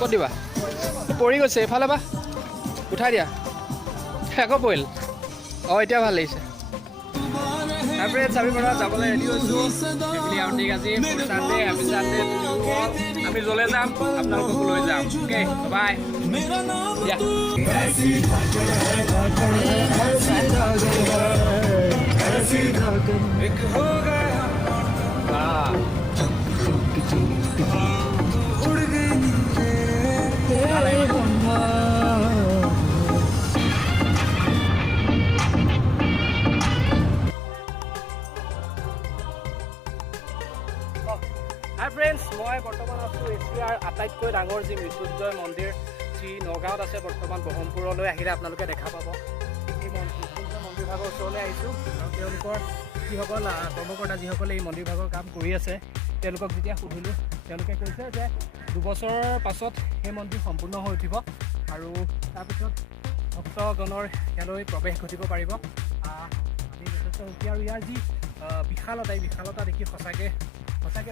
ক'ত দিবা পৰি গৈছে এইফালে বা উঠাই দিয়া আকৌ পৰিল এতিয়া ভাল লাগিছে চাবি পৰা যাবলৈ ৰেডি হৈছোঁ আজি চানডে হেপী চানডে আমি য'লৈ যাম আপোনালোকক লৈ যাম অ'কে বাই দিয়া হাই ফ্ৰেণ্ডছ মই বৰ্তমান আছোঁ এছিয়াৰ আটাইতকৈ ডাঙৰ যি মৃত্যুঞ্জয় মন্দিৰ যি নগাঁৱত আছে বৰ্তমান ব্ৰহ্মপুৰলৈ আহিলে আপোনালোকে দেখা পাব এই মৃত্যুঞ্জয় মন্দিৰভাগৰ ওচৰলৈ আহিছোঁ আৰু তেওঁলোকৰ যিসকল কৰ্মকৰ্তা যিসকলে এই মন্দিৰভাগৰ কাম কৰি আছে তেওঁলোকক যেতিয়া সুধিলোঁ তেওঁলোকে কৈছে যে 2 বছৰৰ পাছত সেই মন্দিৰ সম্পূৰ্ণ হৈ উঠিব আৰু তাৰপিছত ভক্তগণৰ ইয়ালৈ প্ৰৱেশ ঘটিব পাৰিব আমি যথেষ্ট সুখী আৰু ইয়াৰ যি বিশালতা দেখি সঁচাকৈ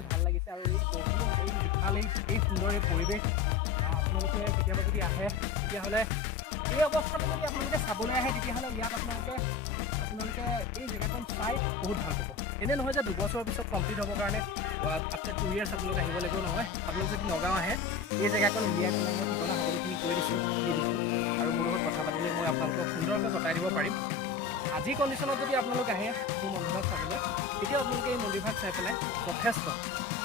ভাল লাগিছে আৰু এই সুন্দৰ এই পৰিৱেশ আপোনালোকে কেতিয়াবা যদি আহে তেতিয়াহ'লে এই অৱস্থাটো যদি আপোনালোকে চাবলৈ আহে তেতিয়াহ'লে ইয়াত আপোনালোকে এই জেগাখন চাই বহুত ভাল পাব এনে নহয় যে 2 বছৰৰ পিছত কমপ্লিট হ'বৰ কাৰণে আফটাৰ 2 years আপোনালোকে আহিব লাগিব নহয় আপোনালোকে যদি নগাঁও আহে এই জেগাখন উলিয়াই পেলাই মই ঠিকনা সকলোখিনি কৈ দিছোঁ আৰু মোৰ লগত কথা পাতিলে মই আপোনালোকক সুন্দৰকৈ বতাই দিব পাৰিম আজিৰ কণ্ডিশ্যনত যদি আপোনালোক আহে মোৰ মন্দিৰভাগ চাবলৈ তেতিয়া আপোনালোকে এই মন্দিৰভাগ চাই পেলাই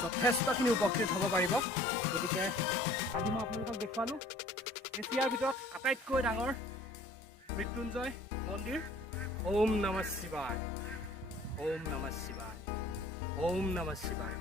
যথেষ্টখিনি উপকৃত হ'ব পাৰিব গতিকে আজি মই আপোনালোকক দেখুৱালোঁ এছিয়াৰ ভিতৰত আটাইতকৈ ডাঙৰ মৃত্যুঞ্জয় মন্দিৰ ওম নমঃ শিৱায় ওম নমঃ শিৱায় ওম নমঃ শিৱায়